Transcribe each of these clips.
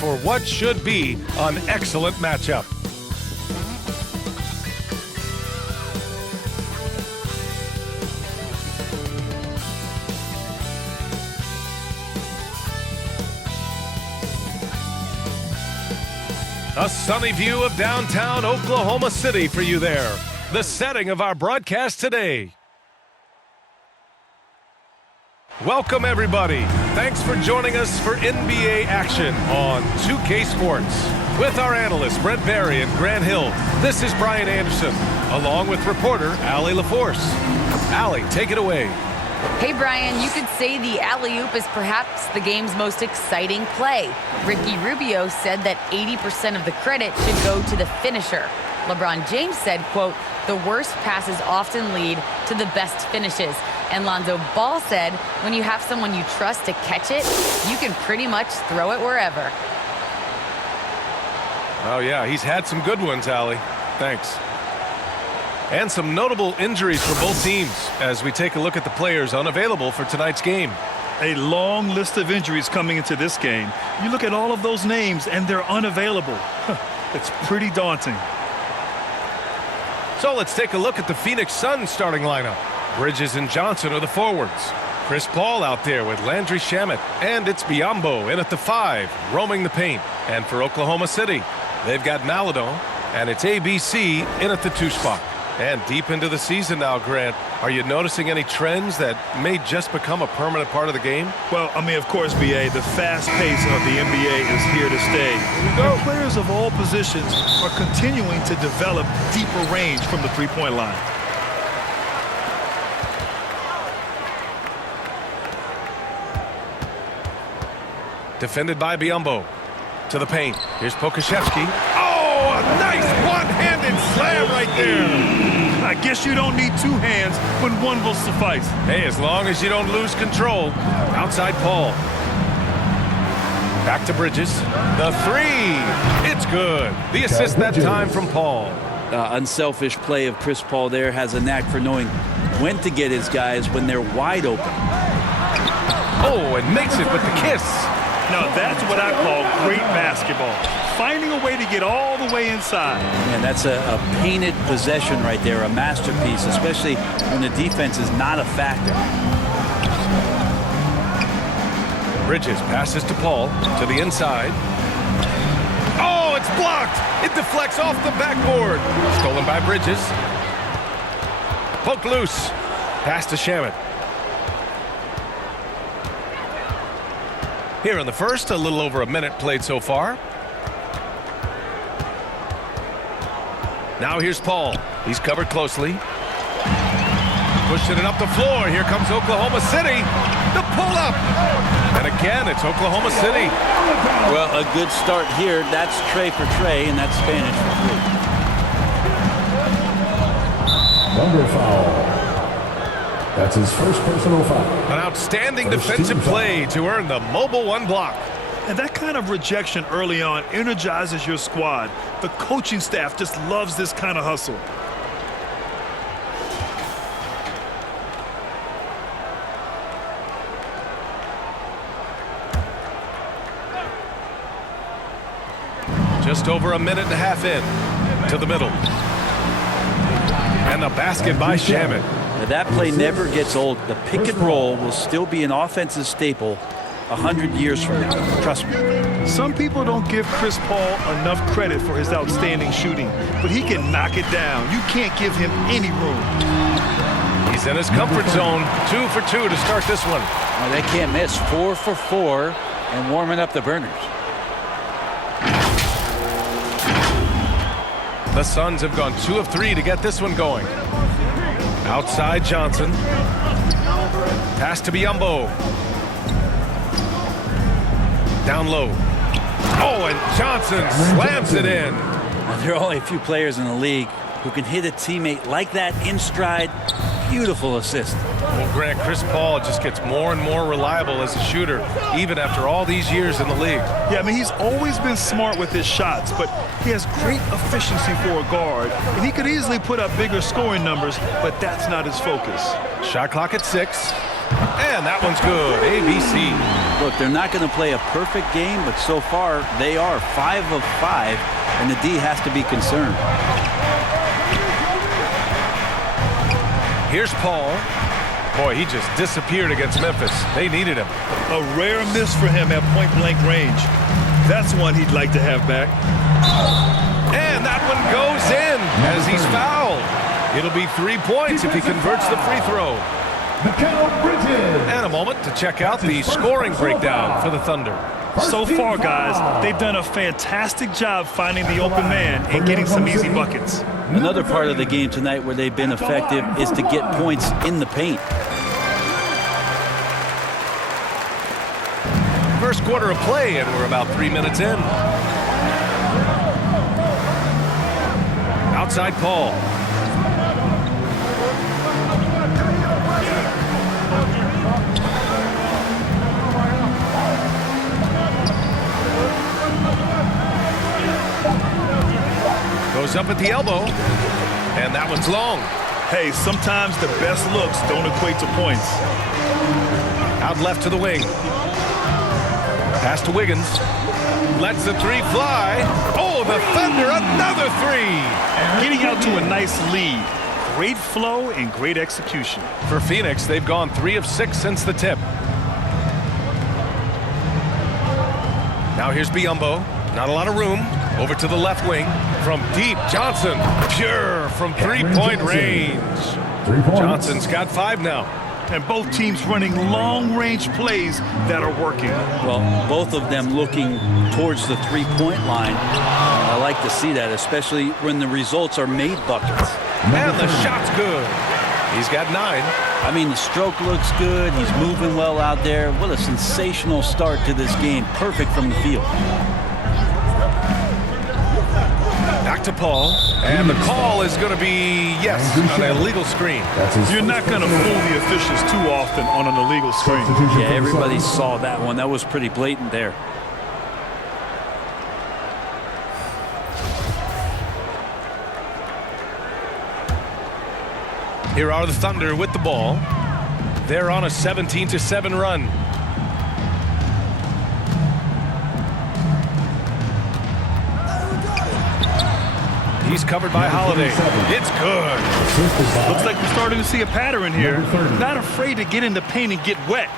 for what should be an excellent matchup. A sunny view of downtown Oklahoma City for you there. The setting of our broadcast today. Welcome, everybody. Thanks for joining us for NBA action on 2K Sports. With our analysts, Brent Barry and Grant Hill, this is Brian Anderson, along with reporter Allie LaForce. Allie, take it away. Hey, Brian, you could say the alley-oop is perhaps the game's most exciting play. Ricky Rubio said that 80% of the credit should go to the finisher. LeBron James said, quote, the worst passes often lead to the best finishes. And Lonzo Ball said, when you have someone you trust to catch it, you can pretty much throw it wherever. Oh, yeah, he's had some good ones, Allie. Thanks. And some notable injuries for both teams as we take a look at the players unavailable for tonight's game. A long list of injuries coming into this game. You look at all of those names and they're unavailable. It's pretty daunting. So let's take a look at the Phoenix Suns starting lineup. Bridges and Johnson are the forwards. Chris Paul out there with Landry Shamet. And it's Biyombo in at the 5, roaming the paint. And for Oklahoma City, they've got Maladon, and it's ABC in at the 2 spot. And deep into the season now, Grant, are you noticing any trends that may just become a permanent part of the game? Well, I mean, of course, B.A., the fast pace of the NBA is here to stay. And players of all positions are continuing to develop deeper range from the three-point line. Defended by Biyombo. To the paint. Here's Pokusevski. Oh, a nice one-handed slam right there. I guess you don't need 2 hands when one will suffice. Hey, as long as you don't lose control. Outside Paul. Back to Bridges. The 3. It's good. The assist that time from Paul. Unselfish play of Chris Paul there. Has a knack for knowing when to get his guys when they're wide open. Oh, and makes it with the kiss. Now, that's what I call great basketball. Finding a way to get all the way inside. And that's a painted possession right there, a masterpiece, especially when the defense is not a factor. Bridges passes to Paul, to the inside. Oh, it's blocked. It deflects off the backboard. Stolen by Bridges. Poked loose. Pass to Shamet. Here in the first, a little over a minute played so far. Now here's Paul. He's covered closely. Pushing it up the floor. Here comes Oklahoma City. The pull-up. And again, it's Oklahoma City. Well, a good start here. That's Trey for Trey, and that's Spanish for 3. Number foul. That's his first personal foul. An outstanding defensive play to earn the mobile 1 block. And that kind of rejection early on energizes your squad. The coaching staff just loves this kind of hustle. Just over a minute and a half in to the middle. And the basket by Shamet. Now, that play never gets old. The pick and roll will still be an offensive staple 100 years from now. Trust me. Some people don't give Chris Paul enough credit for his outstanding shooting, but he can knock it down. You can't give him any room. He's in his comfort zone. 2 for 2 to start this one. Well, they can't miss. 4 for 4 and warming up the burners. The Suns have gone 2 of 3 to get this one going. Outside Johnson. Pass to Biyombo. Down low. Oh, and Johnson slams it in. Now, there are only a few players in the league who can hit a teammate like that in stride. Beautiful assist. Well, Grant, Chris Paul just gets more and more reliable as a shooter, even after all these years in the league. Yeah, I mean, he's always been smart with his shots, but he has great efficiency for a guard, and he could easily put up bigger scoring numbers, but that's not his focus. Shot clock at 6. And that one's good. ABC. Look, they're not going to play a perfect game, but so far they are 5 of 5, and the D has to be concerned. Here's Paul. Boy, he just disappeared against Memphis. They needed him. A rare miss for him at point-blank range. That's one he'd like to have back. And that one goes in as he's fouled. It'll be 3 points if he converts the free throw. And a moment to check out the scoring breakdown for the Thunder. So far, guys, they've done a fantastic job finding the open man and getting some easy buckets. Another part of the game tonight where they've been effective is to get points in the paint. First quarter of play, and we're about 3 minutes in. Outside Paul. Goes up at the elbow, and that one's long. Hey, sometimes the best looks don't equate to points. Out left to the wing. Pass to Wiggins. Lets the three fly. Oh, the Thunder, another three. Getting out to a nice lead. Great flow and great execution. For Phoenix, they've gone 3 of 6 since the tip. Now here's Biyombo. Not a lot of room. Over to the left wing. From deep, Johnson. Pure from three-point range. 3 points. Johnson's got 5 now. And both teams running long-range plays that are working. Well, both of them looking towards the three-point line. I like to see that, especially when the results are made buckets. And the shot's good. He's got 9. I mean, the stroke looks good. He's moving well out there. What a sensational start to this game. Perfect from the field. Back to Paul. And the call is going to be, yes, an illegal screen. You're not going to fool the officials too often on an illegal screen. Yeah, everybody saw that one. That was pretty blatant there. Here are the Thunder with the ball. They're on a 17-7 run. He's covered by Holiday. It's good. Looks like we're starting to see a pattern here. Not afraid to get in the paint and get wet.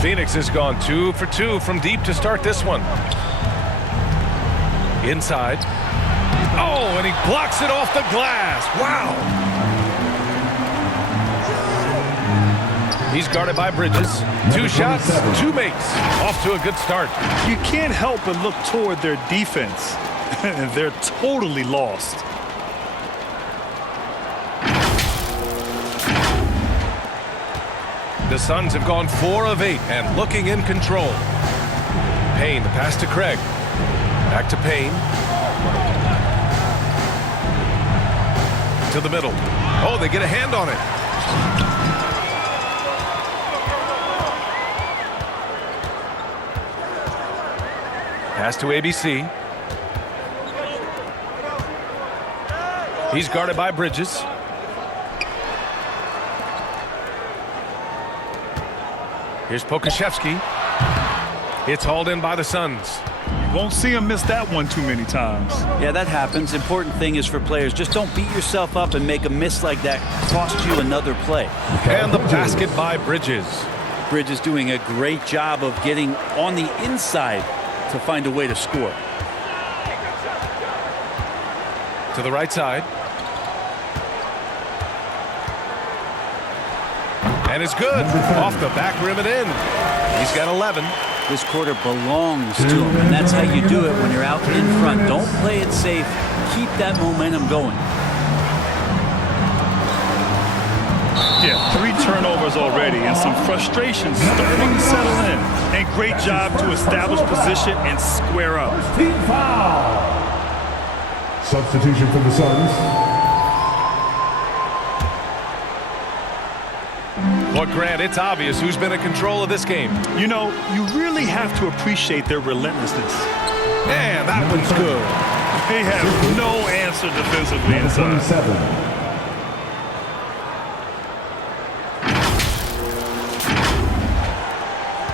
Phoenix has gone 2 for 2 from deep to start this one. Inside. Oh, and he blocks it off the glass. Wow. He's guarded by Bridges. 2 shots, 2 makes. Off to a good start. You can't help but look toward their defense. They're totally lost. The Suns have gone 4 of 8 and looking in control. Payne, the pass to Craig. Back to Payne. To the middle. Oh, they get a hand on it. Pass to ABC. He's guarded by Bridges. Here's Pokusevski. It's hauled in by the Suns. You won't see him miss that one too many times. Yeah, that happens. Important thing is for players, just don't beat yourself up and make a miss like that cost you another play. And the basket by Bridges. Bridges doing a great job of getting on the inside to find a way to score. To the right side. And it's good. Off the back rim and in. He's got 11. This quarter belongs to him, and that's how you do it when you're out in front. Don't play it safe. Keep that momentum going. Yeah, 3 turnovers already and some frustration starting to settle in. And great job to establish position and square up. Team foul. Substitution for the Suns. Well, Grant, it's obvious who's been in control of this game. You know, you really have to appreciate their relentlessness. And that one's good. They have no answer defensively Number inside. 27.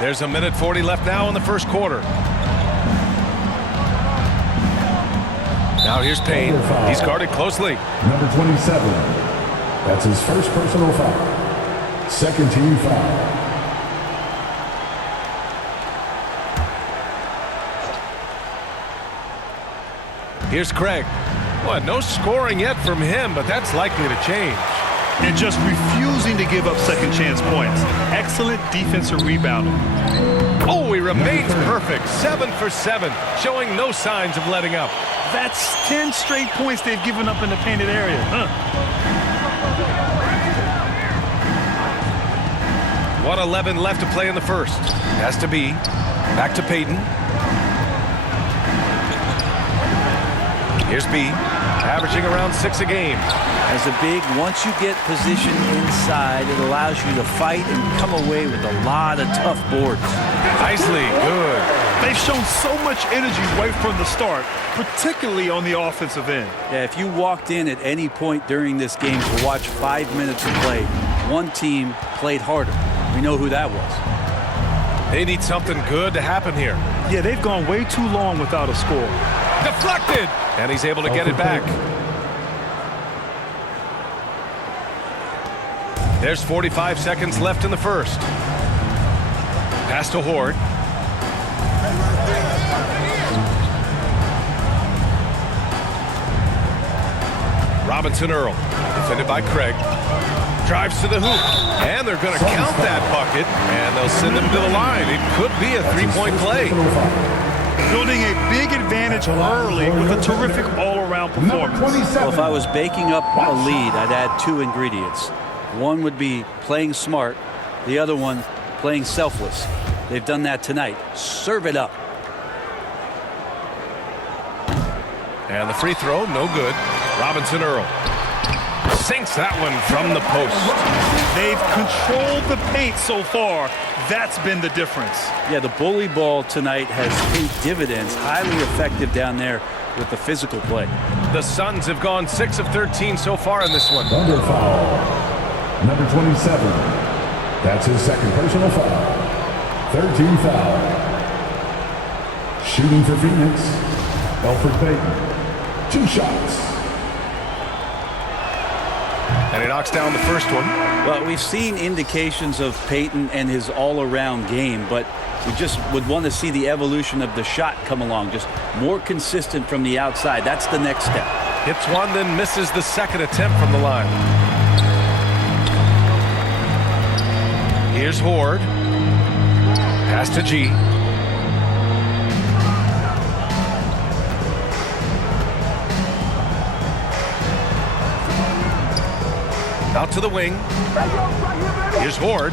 There's a minute 40 left now in the first quarter. Now here's Payne. He's guarded closely. Number 27. That's his first personal foul. Second team foul. Here's Craig. Well, no scoring yet from him, but that's likely to change. And just refusing to give up second chance points. Excellent defensive rebounding. Oh, he remains perfect. 7 for 7, showing no signs of letting up. That's 10 straight points they've given up in the painted area. Huh. 1:11 left to play in the first. Has to be. Back to Payton. Here's B, averaging around 6 a game. As a big, once you get position inside, it allows you to fight and come away with a lot of tough boards. Nicely good. They've shown so much energy right from the start, particularly on the offensive end. Yeah, if you walked in at any point during this game to watch 5 minutes of play, one team played harder. We know who that was. They need something good to happen here. Yeah, they've gone way too long without a score. Deflected! And he's able to get it back. There's 45 seconds left in the first. Pass to Horde. Robinson Earl, defended by Craig. Drives to the hoop, and they're going to count that bucket, and they'll send him to the line. It could be a three-point play. Building a big advantage early with a terrific all-around performance. Well, if I was baking up a lead, I'd add 2 ingredients. One would be playing smart, the other one playing selfless. They've done that tonight. Serve it up. And the free throw, no good. Robinson Earl sinks that one from the post. They've controlled the paint so far. That's been the difference. Yeah, the bully ball tonight has paid dividends. Highly effective down there with the physical play. The Suns have gone 6 of 13 so far in this one. Thunder foul. Number 27. That's his second personal foul. Third team foul. Shooting for Phoenix. Elfrid Payton. 2 shots. And he knocks down the first one. Well, we've seen indications of Payton and his all-around game, but we just would want to see the evolution of the shot come along, just more consistent from the outside. That's the next step. Hits one, then misses the second attempt from the line. Here's Horde. Pass to G. Out to the wing. Here's Horde.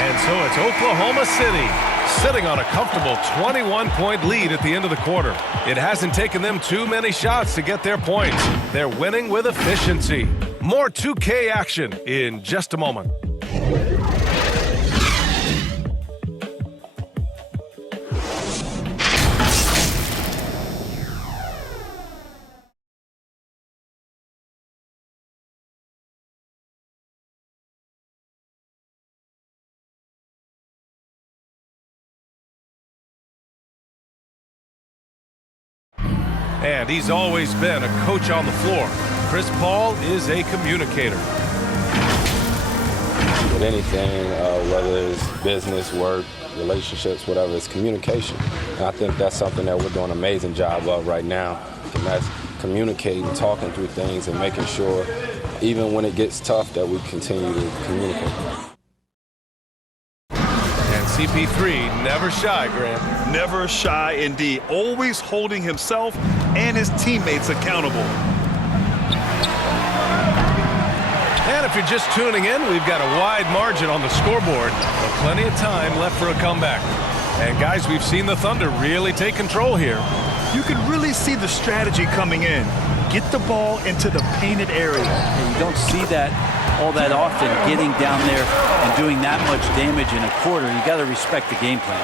And so it's Oklahoma City sitting on a comfortable 21-point lead at the end of the quarter. It hasn't taken them too many shots to get their points. They're winning with efficiency. More 2K action in just a moment. And he's always been a coach on the floor. Chris Paul is a communicator. With anything, whether it's business, work, relationships, whatever, it's communication. And I think that's something that we're doing an amazing job of right now. And that's communicating, talking through things, and making sure, even when it gets tough, that we continue to communicate. And CP3 never shy, Grant. Never shy indeed. Always holding himself and his teammates accountable. And if you're just tuning in, we've got a wide margin on the scoreboard, but plenty of time left for a comeback. And guys, we've seen the Thunder really take control here. You can really see the strategy coming in. Get the ball into the painted area. And you don't see that all that often, getting down there and doing that much damage in a quarter. You got to respect the game plan.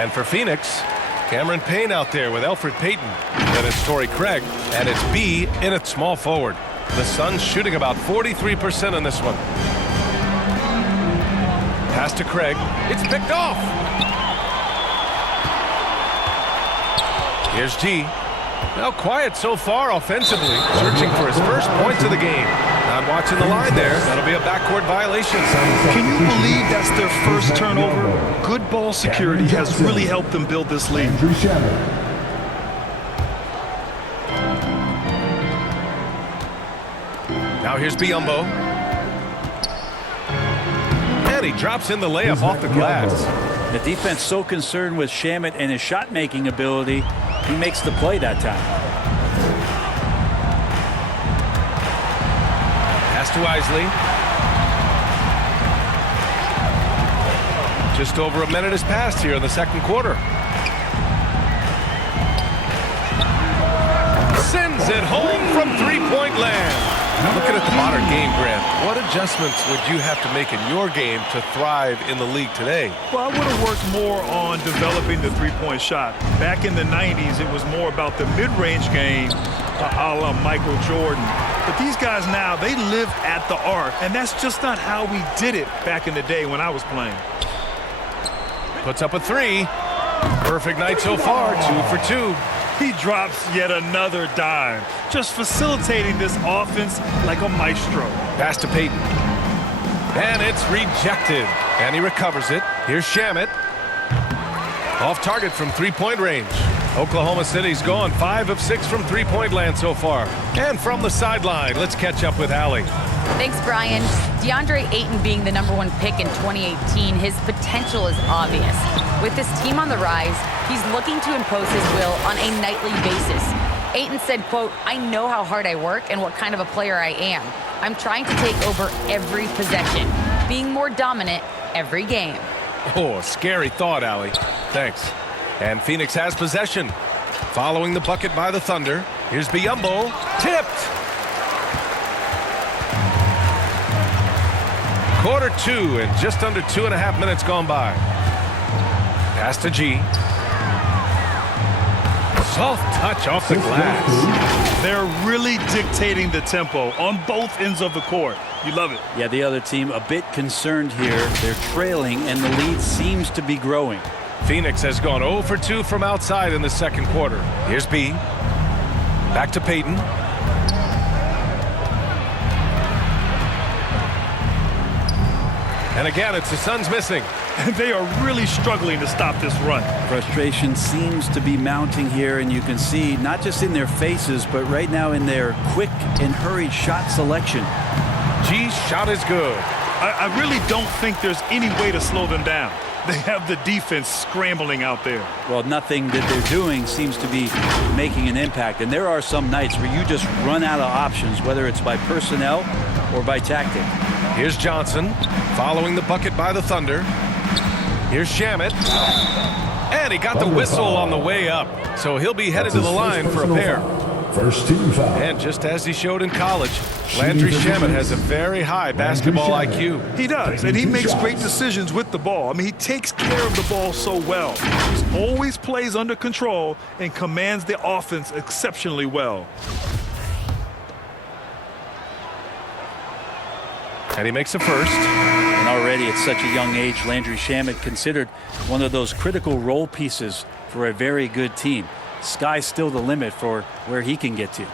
And for Phoenix, Cameron Payne out there with Elfrid Payton. Then it's Torrey Craig, and it's B in at small forward. The Suns shooting about 43% in this one. Pass to Craig. It's picked off. Here's G. Now quiet so far offensively, searching for his first points of the game. Not watching the line there. That'll be a backcourt violation. Can you believe that's their first turnover? Good ball security has really helped them build this lead. Landry Shamet. Now here's Biyombo. And he drops in the layup off the glass. The defense so concerned with Shamet and his shot-making ability, he makes the play that time. Pass to Isley. Just over a minute has passed here in the second quarter. Sends it home from three-point land. Looking at the modern game, Grant, what adjustments would you have to make in your game to thrive in the league today? Well, I would have worked more on developing the three-point shot. Back in the 90s, it was more about the mid-range game, a la Michael Jordan. But these guys now, they live at the arc, and that's just not how we did it back in the day when I was playing. Puts up a three. Perfect night so far, 2 for 2. He drops yet another dime, just facilitating this offense like a maestro. Pass to Payton. And it's rejected. And he recovers it. Here's Shamet. Off target from three-point range. Oklahoma City's gone 5 of 6 from three-point land so far. And from the sideline, let's catch up with Allie. Thanks, Brian. DeAndre Ayton being the #1 pick in 2018, his potential is obvious. With this team on the rise, he's looking to impose his will on a nightly basis. Ayton said, quote, "I know how hard I work and what kind of a player I am. I'm trying to take over every possession, being more dominant every game." Oh, a scary thought, Allie. Thanks. And Phoenix has possession. Following the bucket by the Thunder, here's Biyombo. Tipped. Quarter 2 and just under 2.5 minutes gone by. Pass to G. Soft touch off the glass. They're really dictating the tempo on both ends of the court. You love it. Yeah, the other team a bit concerned here. They're trailing, and the lead seems to be growing. Phoenix has gone 0 for 2 from outside in the second quarter. Here's B. Back to Payton. And again, it's the Suns missing. They are really struggling to stop this run. Frustration seems to be mounting here, and you can see not just in their faces, but right now in their quick and hurried shot selection. G's shot is good. I really don't think there's any way to slow them down. They have the defense scrambling out there. Well, nothing that they're doing seems to be making an impact. And there are some nights where you just run out of options, whether it's by personnel or by tactic. Here's Johnson following the bucket by the Thunder. Here's Shamet. And he got the whistle on the way up. So he'll be headed to the line for a pair. First team foul. And just as he showed in college, Landry Shamet has a very high basketball IQ. He does, and he makes great decisions with the ball. I mean, he takes care of the ball so well. He always plays under control and commands the offense exceptionally well. And he makes a first. And already at such a young age, Landry Shamet considered one of those critical role pieces for a very good team. Sky's still the limit for where he can get to.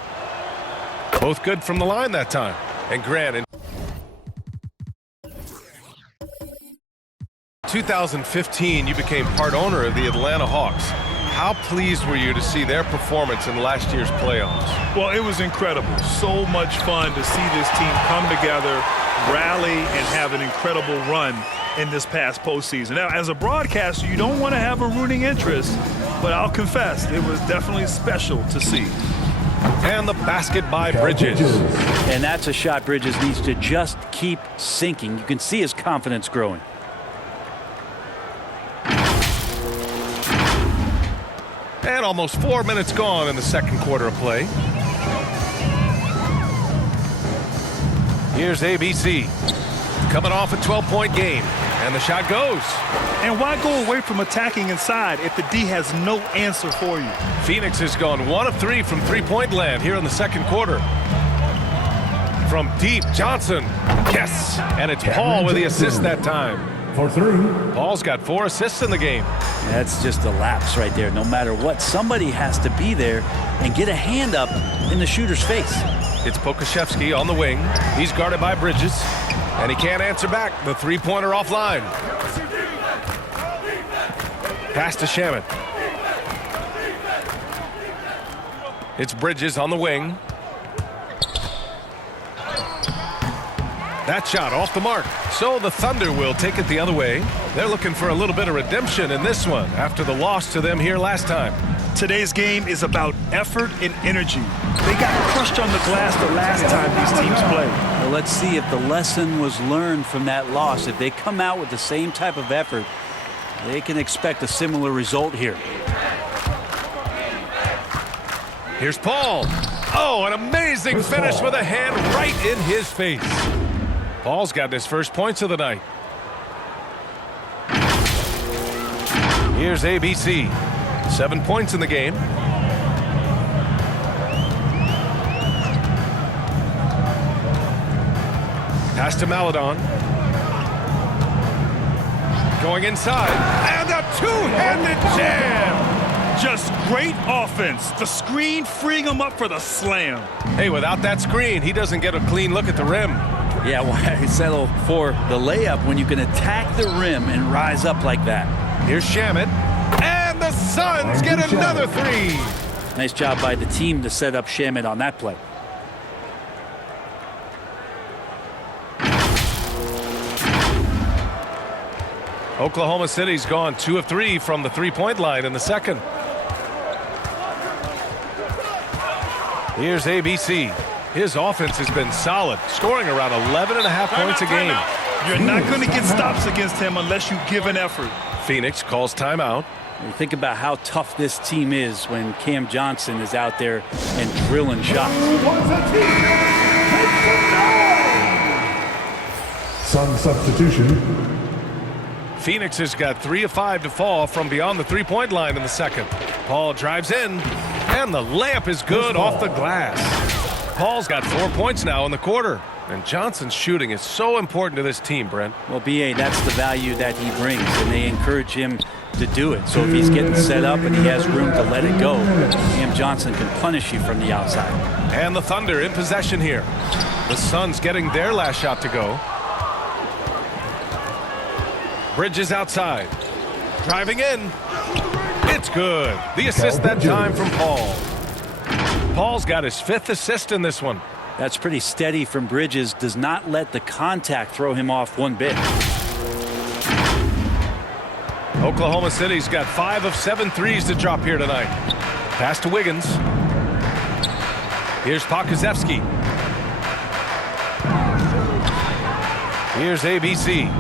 Both good from the line that time. And Grant, in 2015, you became part owner of the Atlanta Hawks. How pleased were you to see their performance in last year's playoffs? Well, it was incredible. So much fun to see this team come together, rally, and have an incredible run in this past postseason. Now, as a broadcaster, you don't want to have a rooting interest, but I'll confess, it was definitely special to see. And the basket by Bridges. And that's a shot Bridges needs to just keep sinking. You can see his confidence growing. And almost 4 minutes gone in the second quarter of play. Here's ABC. coming off a 12-point game. And the shot goes. And why go away from attacking inside if the D has no answer for you? Phoenix has gone 1 of 3 from three-point land here in the second quarter. From deep, Johnson. Yes. And it's Paul with the assist that time. For 3. Paul's got 4 assists in the game. That's just a lapse right there. No matter what, somebody has to be there and get a hand up in the shooter's face. It's Pokusevski on the wing. He's guarded by Bridges. And he can't answer back. The three-pointer offline. Pass to Shamet. It's Bridges on the wing. That shot off the mark. So the Thunder will take it the other way. They're looking for a little bit of redemption in this one after the loss to them here last time. Today's game is about effort and energy. They got crushed on the glass the last time these teams played. Well, let's see if the lesson was learned from that loss. If they come out with the same type of effort, they can expect a similar result here. Here's Paul. Oh, an amazing finish with a hand right in his face. Paul's got his first points of the night. Here's ABC. 7 points in the game. Pass to Maledon. Going inside. And a two-handed jam. Just great offense. The screen freeing him up for the slam. Hey, without that screen, he doesn't get a clean look at the rim. Yeah, why settle for the layup when you can attack the rim and rise up like that? Here's Shamet. And the Suns get another 3. Nice job by the team to set up Shamet on that play. Oklahoma City's gone 2 of 3 from the three-point line in the second. Here's ABC. His offense has been solid, scoring around 11.5 points a game. You're not going to get stops against him unless you give an effort. Phoenix calls timeout. You think about how tough this team is when Cam Johnson is out there and drilling shots. Sun substitution. Phoenix has got 3 of 5 to fall from beyond the three-point line in the second. Paul drives in, and the layup is good off the glass. Paul's got 4 points now in the quarter, and Johnson's shooting is so important to this team, Brent. Well, B.A., that's the value that he brings, and they encourage him to do it. So if he's getting set up and he has room to let it go, Cam Johnson can punish you from the outside. And the Thunder in possession here. The Suns getting their last shot to go. Bridges outside. Driving in. It's good. The assist that time from Paul. Paul's got his 5th assist in this one. That's pretty steady from Bridges. Does not let the contact throw him off one bit. Oklahoma City's got 5 of 7 threes to drop here tonight. Pass to Wiggins. Here's Pokusevski. Here's ABC.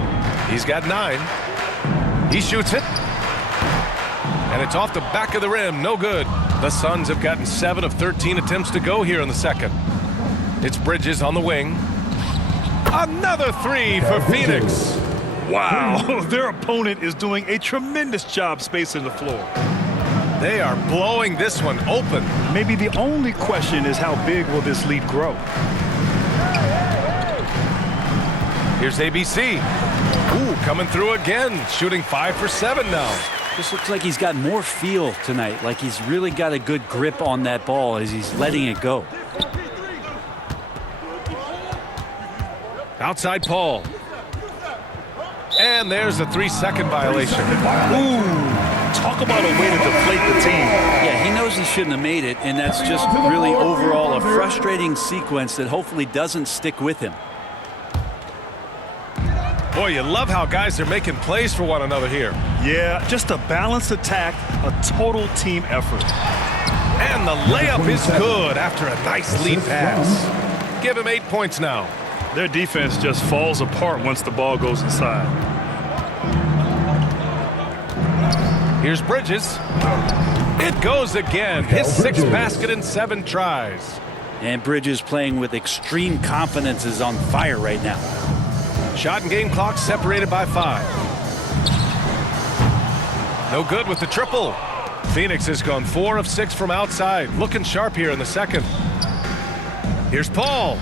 He's got 9. He shoots it. And it's off the back of the rim. No good. The Suns have gotten 7 of 13 attempts to go here in the second. It's Bridges on the wing. Another 3 for Phoenix. Wow, their opponent is doing a tremendous job spacing the floor. They are blowing this one open. Maybe the only question is how big will this lead grow? Here's ABC. Ooh, coming through again, shooting 5 for 7 now. This looks like he's got more feel tonight, like he's really got a good grip on that ball as he's letting it go. Outside Paul. And there's a 3-second violation. Ooh, talk about a way to deflate the team. Yeah, he knows he shouldn't have made it, and that's just really overall a frustrating sequence that hopefully doesn't stick with him. Boy, you love how guys are making plays for one another here. Yeah, just a balanced attack, a total team effort. And the layup is good after a nice lead pass. Give him 8 points now. Their defense just falls apart once the ball goes inside. Here's Bridges. It goes again. His 6th basket in 7 tries. And Bridges playing with extreme confidence is on fire right now. Shot and game clock separated by 5. No good with the triple. Phoenix has gone 4 of 6 from outside. Looking sharp here in the second. Here's Paul.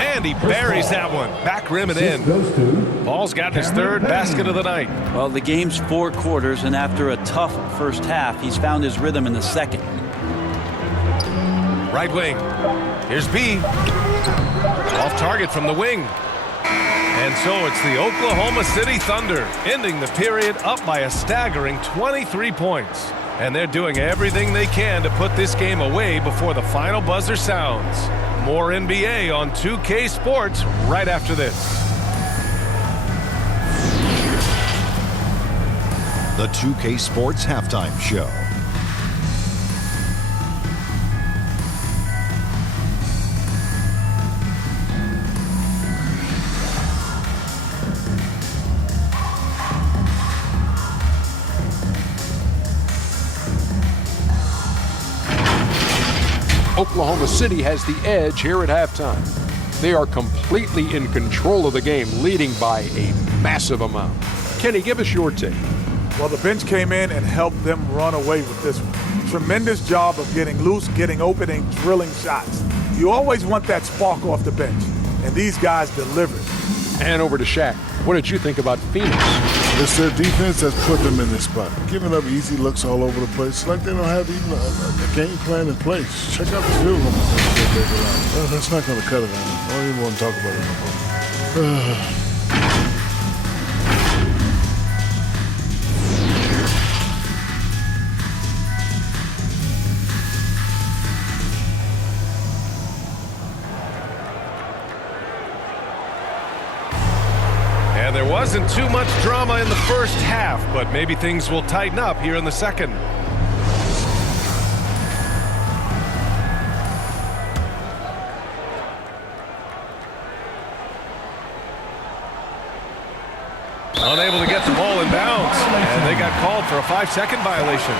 And he buries that one. Back rim and in. Paul's got his 3rd basket of the night. Well, the game's 4 quarters, and after a tough first half, he's found his rhythm in the second. Right wing. Here's B. Off target from the wing. And so it's the Oklahoma City Thunder ending the period up by a staggering 23 points. And they're doing everything they can to put this game away before the final buzzer sounds. More NBA on 2K Sports right after this. The 2K Sports Halftime Show. Oklahoma City has the edge here at halftime. They are completely in control of the game, leading by a massive amount. Kenny, give us your take. Well, the bench came in and helped them run away with this one. Tremendous job of getting loose, getting open, and drilling shots. You always want that spark off the bench, and these guys delivered. And over to Shaq. What did you think about Phoenix? It's their defense that's put them in this spot. Giving up easy looks all over the place. It's like they don't have even a game plan in place. Check out the field goal. That's not going to cut it. I don't even want to talk about it anymore. And there wasn't too much drama in the first half, but maybe things will tighten up here in the second. Unable to get the ball in bounds, and they got called for a 5-second violation.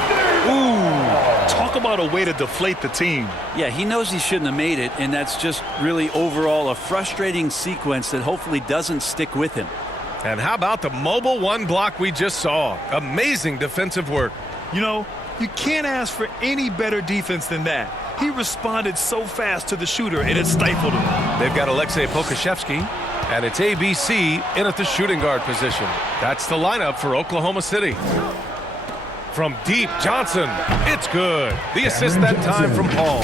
Ooh, talk about a way to deflate the team. Yeah, he knows he shouldn't have made it, and that's just really overall a frustrating sequence that hopefully doesn't stick with him. And how about the mobile 1 block we just saw? Amazing defensive work. You know, you can't ask for any better defense than that. He responded so fast to the shooter, and it stifled him. They've got Alexei Pokashevsky, and it's ABC in at the shooting guard position. That's the lineup for Oklahoma City. From deep, Johnson. It's good. The assist that time from Paul.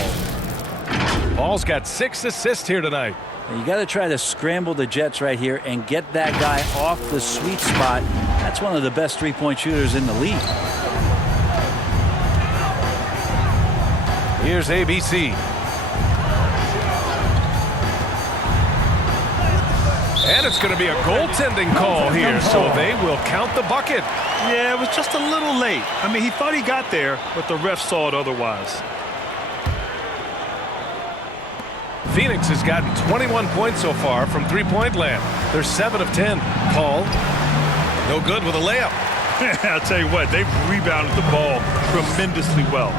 Paul's got 6 assists here tonight. And you got to try to scramble the Jets right here and get that guy off the sweet spot. That's one of the best three-point shooters in the league. Here's ABC. And it's going to be a goaltending call here, so they will count the bucket. Yeah, it was just a little late. I mean, he thought he got there, but the ref saw it otherwise. Phoenix has gotten 21 points so far from three-point land. They're 7 of 10. Paul, no good with a layup. I'll tell you what, they've rebounded the ball tremendously well.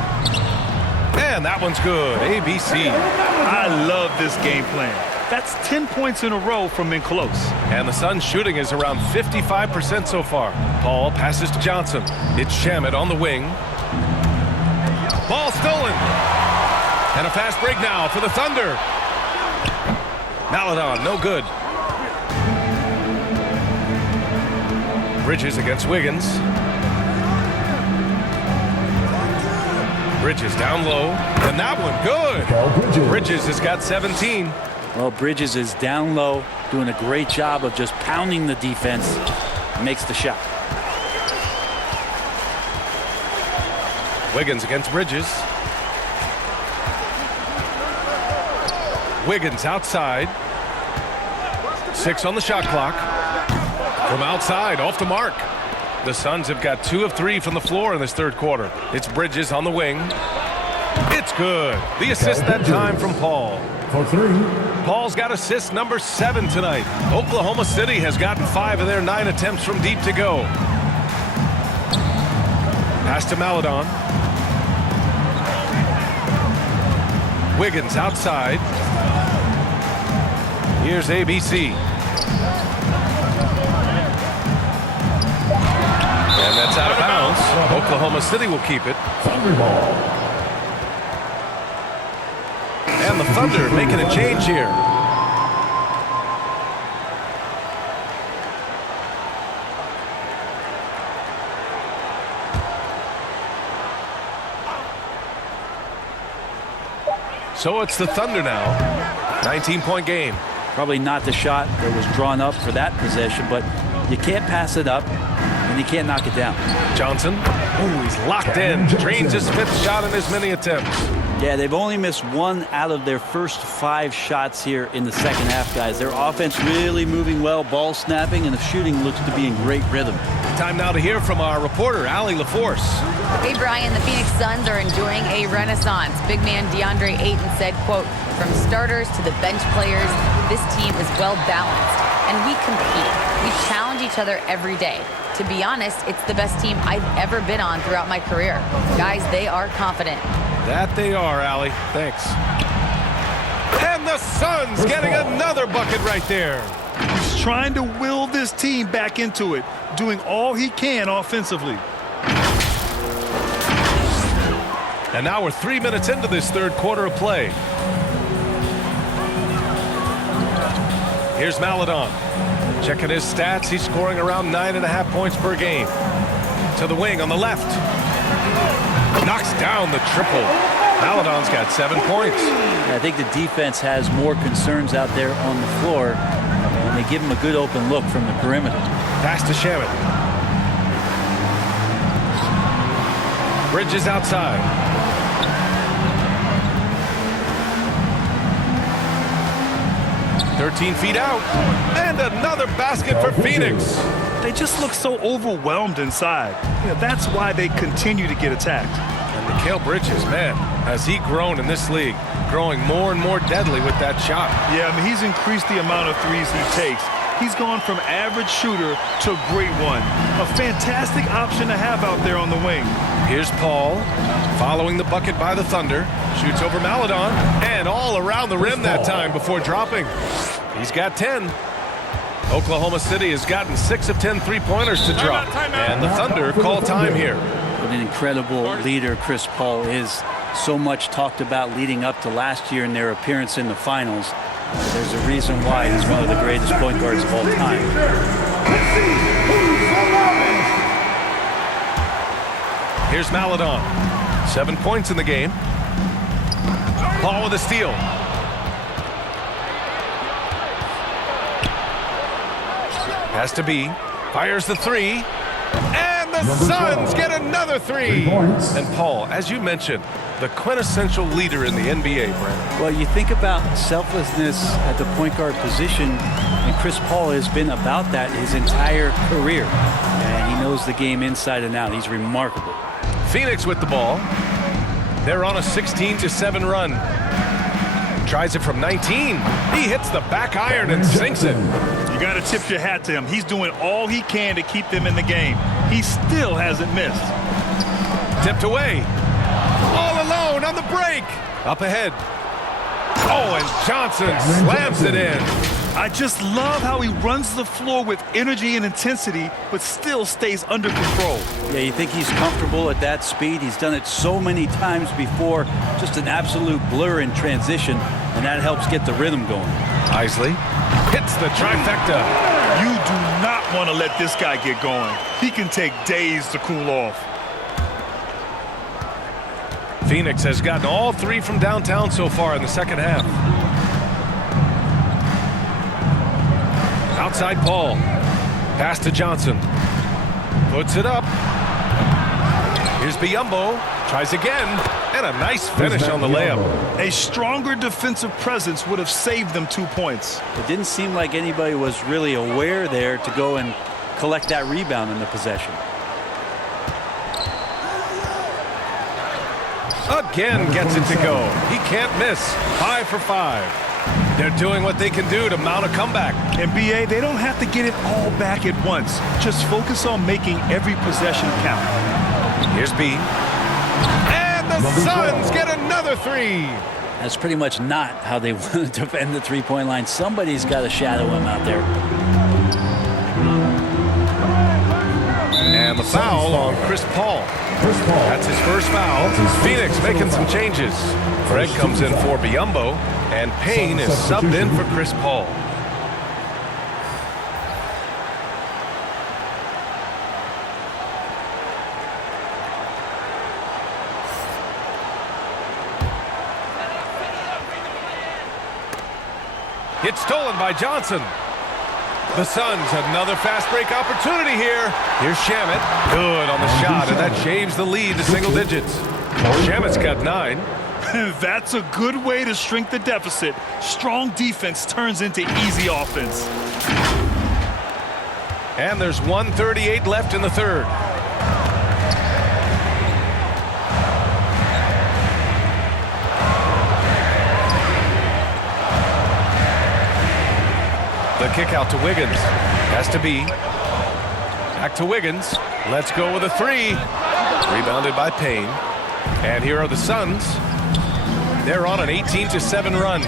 And that one's good. ABC. I love this game plan. That's 10 points in a row from in close. And the Suns' shooting is around 55% so far. Paul passes to Johnson. It's Shamet on the wing. Ball stolen. And a fast break now for the Thunder. Maladon, no good. Bridges against Wiggins. Bridges down low. And that one, good. Bridges has got 17. Well, Bridges is down low, doing a great job of just pounding the defense. Makes the shot. Wiggins against Bridges. Wiggins outside. 6 on the shot clock. From outside, off the mark. The Suns have got 2 of 3 from the floor in this third quarter. It's Bridges on the wing. It's good. The assist that time from Paul. For 3. Paul's got assist number 7 tonight. Oklahoma City has gotten 5 of their 9 attempts from deep to go. Pass to Maladon. Wiggins outside. Here's ABC. And that's out of bounds. Oklahoma City will keep it. Thunder ball. And the Thunder making a change here. So it's the Thunder now. 19-point game. Probably not the shot that was drawn up for that possession, but you can't pass it up, and you can't knock it down. Johnson. Oh, he's locked in. Drains his 5th shot in as many attempts. Yeah, they've only missed 1 out of their first 5 shots here in the second half, guys. Their offense really moving well, ball snapping, and the shooting looks to be in great rhythm. Time now to hear from our reporter, Allie LaForce. Hey, Brian, the Phoenix Suns are enjoying a renaissance. Big man DeAndre Ayton said, quote, "From starters to the bench players, this team is well balanced, and we compete. We challenge each other every day. To be honest, it's the best team I've ever been on throughout my career. Guys, they are confident." That they are, Allie. Thanks. And the Suns getting another bucket right there. He's trying to will this team back into it, doing all he can offensively. And now we're 3 minutes into this third quarter of play. Here's Maledon. Checking his stats, he's scoring around 9.5 points per game. To the wing on the left. Knocks down the triple. Maledon's got 7 points. I think the defense has more concerns out there on the floor, and they give him a good open look from the perimeter. Pass to Shamet. Bridges outside. "13 feet out." And another basket for Phoenix. They just look so overwhelmed inside. That's why they continue to get attacked. And Mikal Bridges, man, has he grown in this league, growing more and more deadly with that shot. Yeah, I mean, he's increased the amount of threes he takes. He's gone from average shooter to great one. A fantastic option to have out there on the wing. Here's Paul, following the bucket by the Thunder. Shoots over Maledon, and all around the rim that time before dropping. He's got 10. Oklahoma City has gotten 6 of 10 three-pointers to drop. And the Thunder call time here. What an incredible leader Chris Paul is. So much talked about leading up to last year in their appearance in the finals. There's a reason why he's one of the greatest point guards of all time. Here's Maledon. 7 points in the game. Paul with a steal. Has to be. Fires the 3. And the Suns get another 3. And Paul, as you mentioned, the quintessential leader in the NBA, Brent. Well, you think about selflessness at the point guard position, and Chris Paul has been about that his entire career. And he knows the game inside and out. He's remarkable. Phoenix with the ball. They're on a 16-7 run. Tries it from 19. He hits the back iron and sinks it. You got to tip your hat to him. He's doing all he can to keep them in the game. He still hasn't missed. Tipped away. All alone on the break. Up ahead. Oh, and Johnson slams it in. I just love how he runs the floor with energy and intensity, but still stays under control. Yeah, you think he's comfortable at that speed. He's done it so many times before. Just an absolute blur in transition, and that helps get the rhythm going. Isley hits the trifecta. You do not want to let this guy get going. He can take days to cool off. Phoenix has gotten all 3 from downtown so far in the second half. Outside Paul. Pass to Johnson. Puts it up. Here's Biyombo. Tries again. And a nice finish on the layup. A stronger defensive presence would have saved them 2 points. It didn't seem like anybody was really aware there to go and collect that rebound in the possession. Again gets it to go. He can't miss. 5 for 5. They're doing what they can do to mount a comeback. And BA, they don't have to get it all back at once. Just focus on making every possession count. Here's B. And the Suns get another 3. That's pretty much not how they want to defend the three-point line. Somebody's got to shadow him out there. And the foul on Chris Paul. That's his first foul. Phoenix making some changes. Greg comes in for Biyombo, and Payne is subbed in for Chris Paul. It's stolen by Johnson. The Suns another fast break opportunity here. Here's Shamet. Good on the shot, and that shaves the lead to single digits. Shamet's got 9. That's a good way to shrink the deficit. Strong defense turns into easy offense. And there's 1:38 left in the third. The kick out to Wiggins. Has to be. Back to Wiggins. Let's go with a 3. Rebounded by Payne. And here are the Suns. They're on an 18-7 run.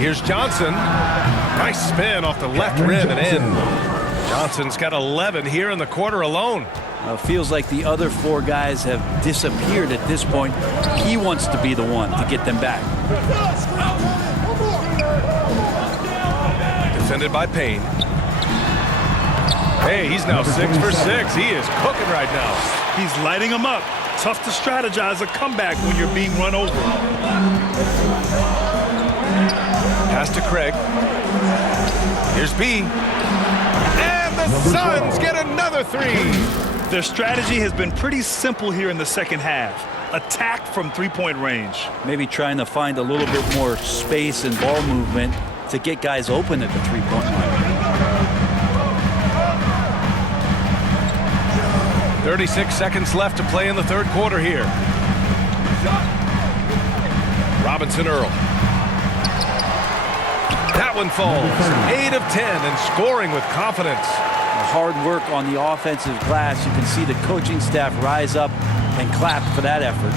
Here's Johnson. Nice spin off the left rim and in. Johnson's got 11 here in the quarter alone. Feels like the other 4 guys have disappeared at this point. He wants to be the one to get them back. Defended by Payne. Hey, he's now 6 for 6. He is cooking right now. He's lighting them up. Tough to strategize a comeback when you're being run over. Pass to Craig. Here's B. And the Suns get another 3. Their strategy has been pretty simple here in the second half. Attack from three-point range. Maybe trying to find a little bit more space and ball movement to get guys open at the three-point line. 36 seconds left to play in the third quarter here. Robinson Earl. That one falls. 8 of 10 and scoring with confidence. Hard work on the offensive glass. You can see the coaching staff rise up and clap for that effort.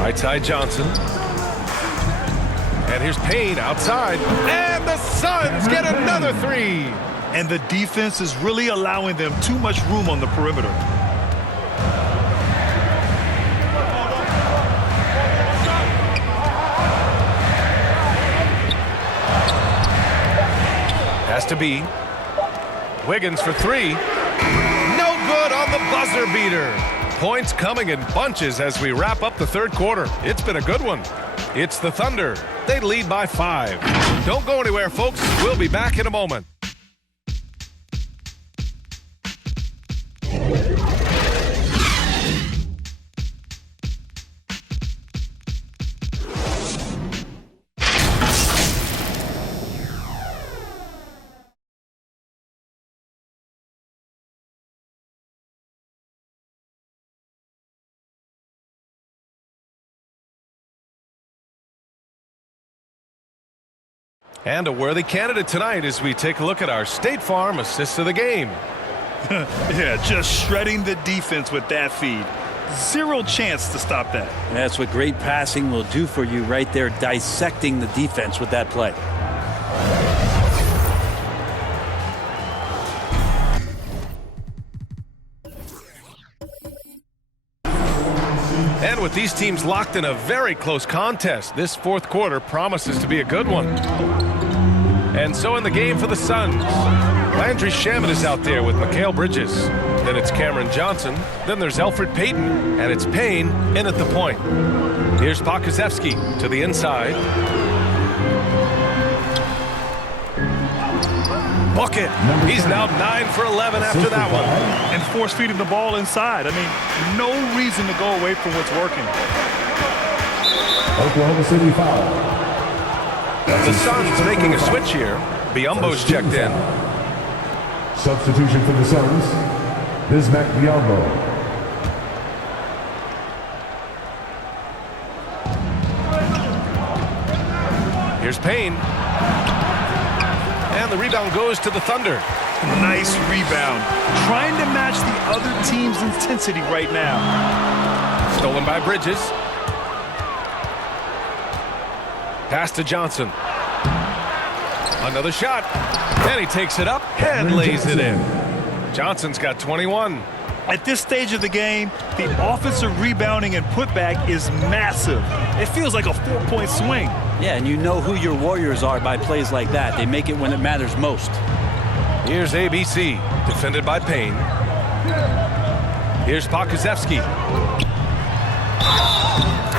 Right side Johnson. And here's Payne outside. And the Suns get another 3. And the defense is really allowing them too much room on the perimeter. Has to be. Wiggins for 3. No good on the buzzer beater. Points coming in bunches as we wrap up the third quarter. It's been a good one. It's the Thunder. They lead by 5. Don't go anywhere, folks. We'll be back in a moment. And a worthy candidate tonight as we take a look at our State Farm assist of the game. Yeah, just shredding the defense with that feed. Zero chance to stop that. That's what great passing will do for you right there, dissecting the defense with that play. And with these teams locked in a very close contest, this fourth quarter promises to be a good one. And so in the game for the Suns, Landry Shamet is out there with Mikal Bridges. Then it's Cameron Johnson. Then there's Elfrid Payton. And it's Payne in at the point. Here's Pokusevski to the inside. Bucket. He's now 9 for 11 after that one. And force feeding the ball inside. I mean, no reason to go away from what's working. Oklahoma City foul. The Suns making a switch here. Biyombo's checked in. Substitution for the Suns, Bismack Biyombo. Here's Payne. And the rebound goes to the Thunder. Nice rebound. Trying to match the other team's intensity right now. Stolen by Bridges. Pass to Johnson. Another shot. And he takes it up and lays it in. Johnson's got 21. At this stage of the game, the offensive rebounding and putback is massive. It feels like a 4-point swing. Yeah, and you know who your Warriors are by plays like that. They make it when it matters most. Here's ABC, defended by Payne. Here's Pokusevski.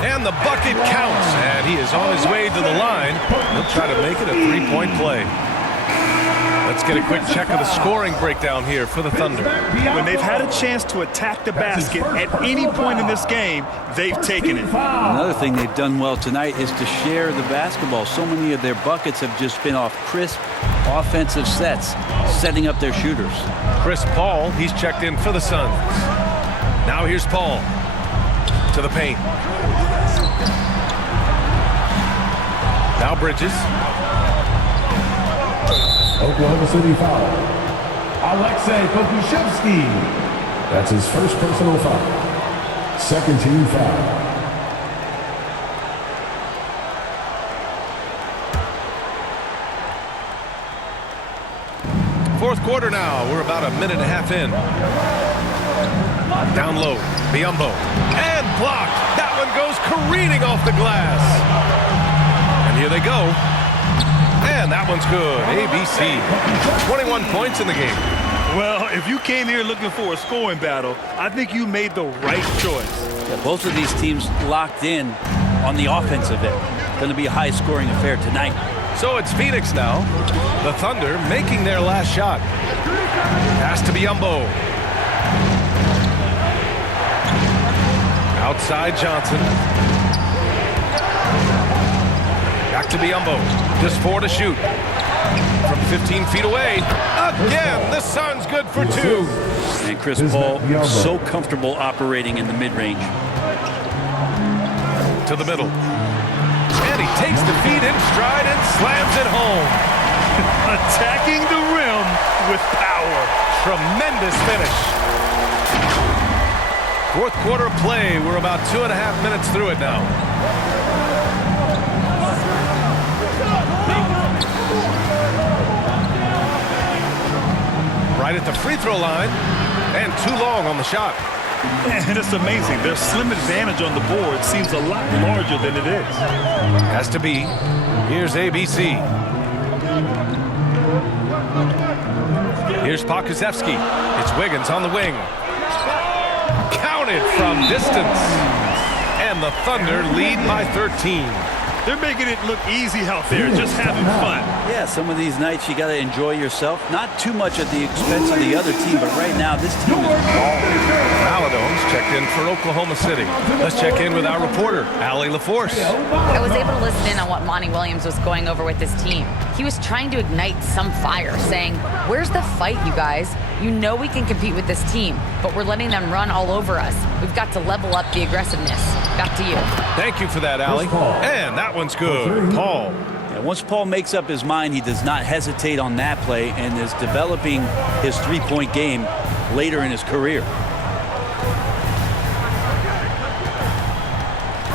And the bucket counts, and he is on his way to the line. He'll try to make it a 3-point play. Let's get a quick check of the scoring breakdown here for the Thunder. When they've had a chance to attack the basket at any point in this game, they've taken it. Another thing they've done well tonight is to share the basketball. So many of their buckets have just been off crisp offensive sets, setting up their shooters. Chris Paul, he's checked in for the Suns. Now here's Paul to the paint. Now Bridges. Oklahoma City foul. Alexei Pokusevski. That's his first personal foul. Second team foul. Fourth quarter now. We're about a minute and a half in. Down low. Biyombo. And blocked. That one goes careening off the glass. And here they go. And that one's good. ABC. 21 points in the game. Well, if you came here looking for a scoring battle, I think you made the right choice. Yeah, both of these teams locked in on the offensive end. Going to be a high-scoring affair tonight. So it's Phoenix now. The Thunder making their last shot. Pass to Biyombo. Outside Johnson. Back to Biyombo. Just 4 to shoot. From 15 feet away. Again, the Suns good for 2. And Chris Paul so comfortable operating in the mid-range. To the middle. And he takes the feed in stride and slams it home. Attacking the rim with power. Tremendous finish. Fourth quarter play. We're about 2.5 minutes through it now. Right at the free throw line, and too long on the shot. And it's amazing. Their slim advantage on the board seems a lot larger than it is. Has to be. Here's ABC. Here's Pokusevski. It's Wiggins on the wing. Counted from distance. And the Thunder lead by 13. They're making it look easy out there, just having fun. Yeah, some of these nights you got to enjoy yourself. Not too much at the expense of the other team, but right now this team is balling. Maladome's checked in for Oklahoma City. Let's check in with our reporter, Allie LaForce. I was able to listen in on what Monty Williams was going over with his team. He was trying to ignite some fire, saying, "Where's the fight, you guys? You know we can compete with this team, but we're letting them run all over us. We've got to level up the aggressiveness." Back to you. Thank you for that, Allie. And that one's good. Paul. Yeah, once Paul makes up his mind, he does not hesitate on that play and is developing his three-point game later in his career.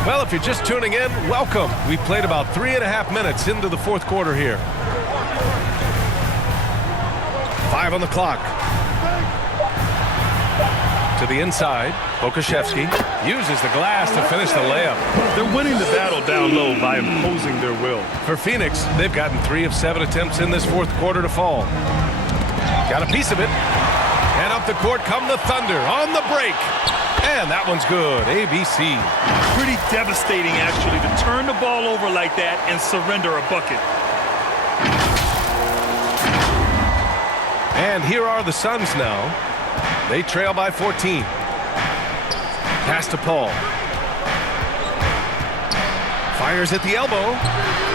Well, if you're just tuning in, welcome. We played about 3.5 minutes into the fourth quarter here. 5 on the clock. To the inside, Pokusevski uses the glass to finish the layup. They're winning the battle down low by imposing their will. For Phoenix, they've gotten 3 of 7 attempts in this fourth quarter to fall. Got a piece of it. And up the court come the Thunder on the break. And that one's good. ABC. Pretty devastating, actually, to turn the ball over like that and surrender a bucket. And here are the Suns now. They trail by 14. Pass to Paul. Fires at the elbow.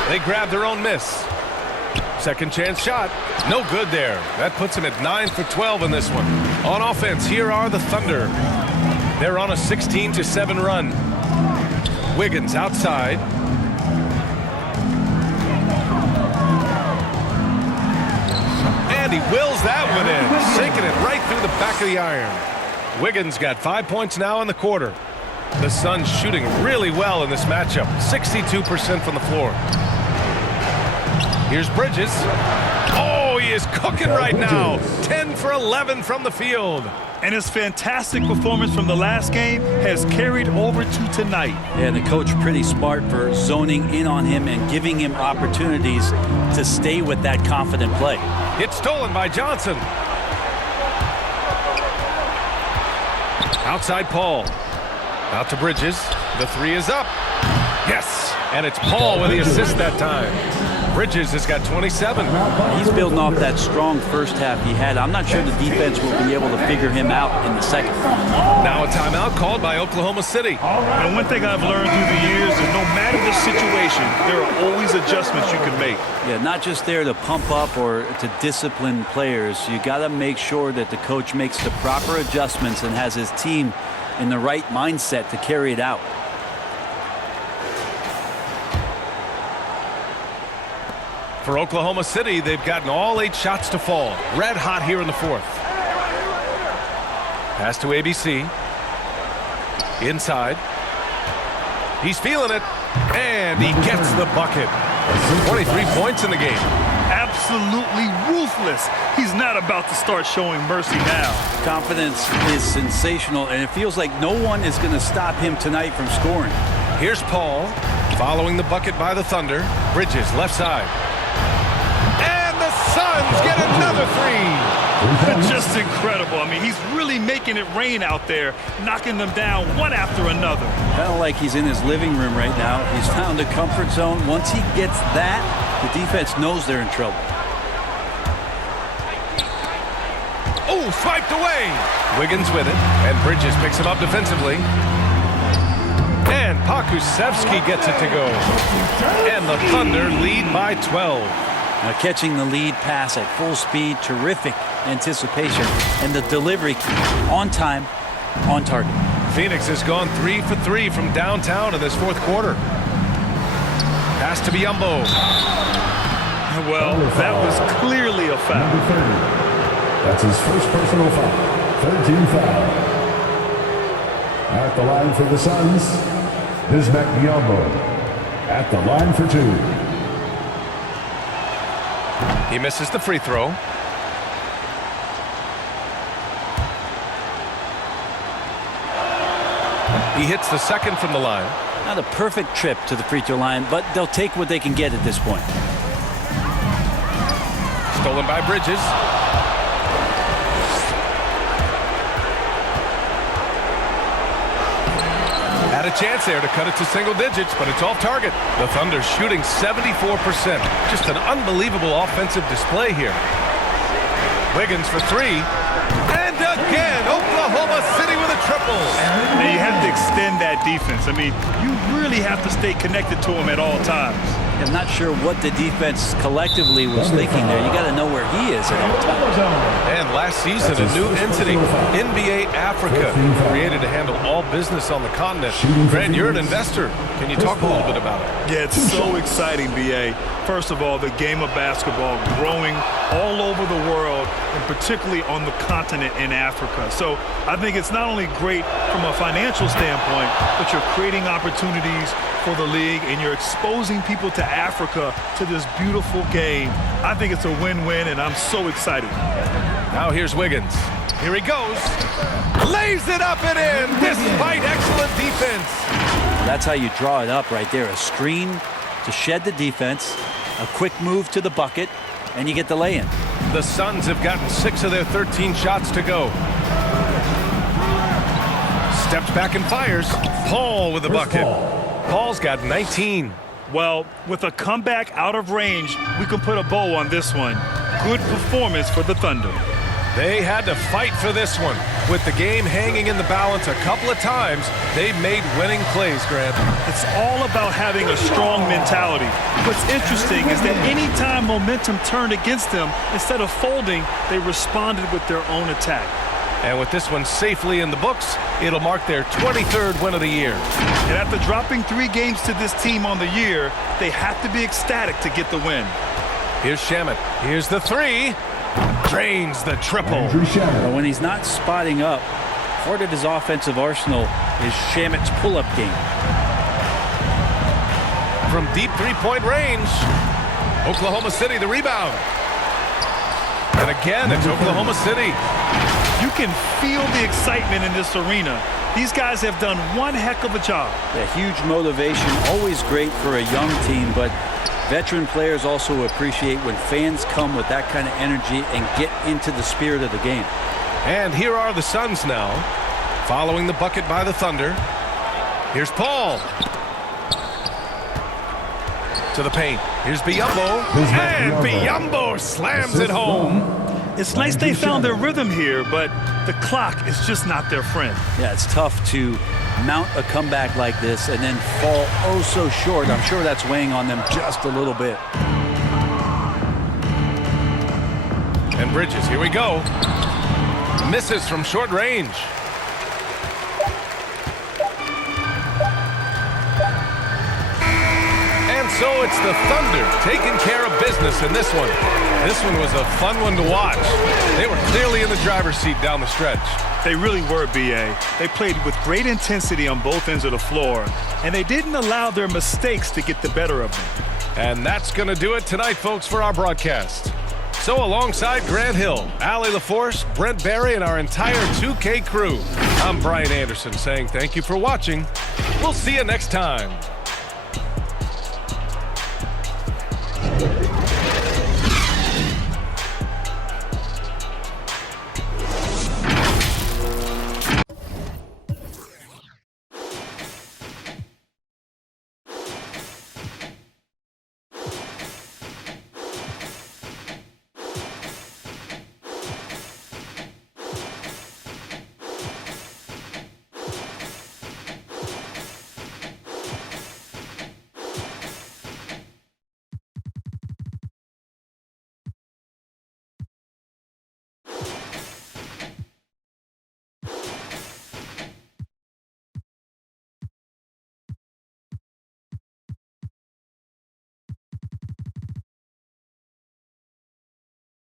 They grab their own miss. Second chance shot. No good there. That puts him at 9 for 12 in this one. On offense, here are the Thunder. They're on a 16-7 run. Wiggins outside. And he wills that one in, sinking it right through the back of the iron. Wiggins got 5 points now in the quarter. The Suns shooting really well in this matchup, 62% from the floor. Here's Bridges. Oh, he is cooking right now. 10 for 11 from the field. And his fantastic performance from the last game has carried over to tonight. Yeah, the coach pretty smart for zoning in on him and giving him opportunities to stay with that confident play. It's stolen by Johnson. Outside Paul. Out to Bridges. The three is up. Yes, and it's Paul with the assist that time. Bridges has got 27. He's building off that strong first half he had. I'm not sure the defense will be able to figure him out in the second. Now a timeout called by Oklahoma City. And one thing I've learned through the years is no matter the situation, there are always adjustments you can make. Yeah, not just there to pump up or to discipline players. You got to make sure that the coach makes the proper adjustments and has his team in the right mindset to carry it out. For Oklahoma City, they've gotten all 8 shots to fall. Red hot here in the fourth. Pass to ABC. Inside. He's feeling it. And he gets the bucket. 23 points in the game. Absolutely ruthless. He's not about to start showing mercy now. Confidence is sensational, and it feels like no one is going to stop him tonight from scoring. Here's Paul, following the bucket by the Thunder. Bridges, left side. And the Suns get another three. Just incredible. I mean, he's really making it rain out there, knocking them down one after another. Kind of like he's in his living room right now. He's found a comfort zone. Once he gets that, the defense knows they're in trouble. Oh, swiped away. Wiggins with it, and Bridges picks him up defensively. And Pokusevski gets it to go. And the Thunder lead by 12. Now catching the lead pass at full speed, terrific anticipation, and the delivery on time, on target. Phoenix has gone 3 for 3 from downtown in this fourth quarter. Pass to Biyombo. Well, that was clearly a foul. Number 30. That's his first personal foul. 13 foul. At the line for the Suns, Bismack Biyombo. At the line for 2. He misses the free throw. He hits the second from the line. Not a perfect trip to the free throw line, but they'll take what they can get at this point. Stolen by Bridges. Had a chance there to cut it to single digits, but it's off target. The Thunder shooting 74%. Just an unbelievable offensive display here. Wiggins for 3. And again, Oklahoma City with a triple. Now you have to extend that defense. I mean, you really have to stay connected to him at all times. I'm not sure what the defense collectively was thinking there. You got to know where he is at all times. And last season, a new entity, NBA Africa, created to handle all business on the continent. Grant, you're an investor. Can you talk a little bit about it? Yeah, it's so exciting, BA. First of all, the game of basketball growing all over the world, and particularly on the continent in Africa. So I think it's not only great from a financial standpoint, but you're creating opportunities for the league, and you're exposing people to Africa to this beautiful game. I think it's a win-win, and I'm so excited. Now here's Wiggins. Here he goes. Lays it up and in, despite excellent defense. That's how you draw it up right there. A screen to shed the defense, a quick move to the bucket, and you get the lay-in. The Suns have gotten 6 of their 13 shots to go. Steps back and fires. Paul with the bucket. Paul's got 19. Well, with a comeback out of range, we can put a bow on this one. Good performance for the Thunder. They had to fight for this one. With the game hanging in the balance a couple of times, they made winning plays, Grant. It's all about having a strong mentality. What's interesting is that any time momentum turned against them, instead of folding, they responded with their own attack. And with this one safely in the books, it'll mark their 23rd win of the year. And after dropping 3 games to this team on the year, they have to be ecstatic to get the win. Here's Shamet. Here's the 3. Drains the triple. When he's not spotting up, part of his offensive arsenal is Shamet's pull-up game. From deep three-point range. Oklahoma City the rebound. And again, it's Oklahoma City. You can feel the excitement in this arena. These guys have done one heck of a job. Yeah, huge motivation, always great for a young team, but veteran players also appreciate when fans come with that kind of energy and get into the spirit of the game. And here are the Suns now, following the bucket by the Thunder. Here's Paul. To the paint. Here's Biyombo. And Biyombo slams it home. It's nice they found their rhythm here, but the clock is just not their friend. Yeah, it's tough to mount a comeback like this and then fall oh so short. I'm sure that's weighing on them just a little bit. And Bridges, here we go. Misses from short range. And so it's the Thunder taking care of business in this one. This one was a fun one to watch. They were clearly in the driver's seat down the stretch. They really were, B.A. They played with great intensity on both ends of the floor, and they didn't allow their mistakes to get the better of them. And that's going to do it tonight, folks, for our broadcast. So alongside Grant Hill, Allie LaForce, Brent Barry, and our entire 2K crew, I'm Brian Anderson saying thank you for watching. We'll see you next time.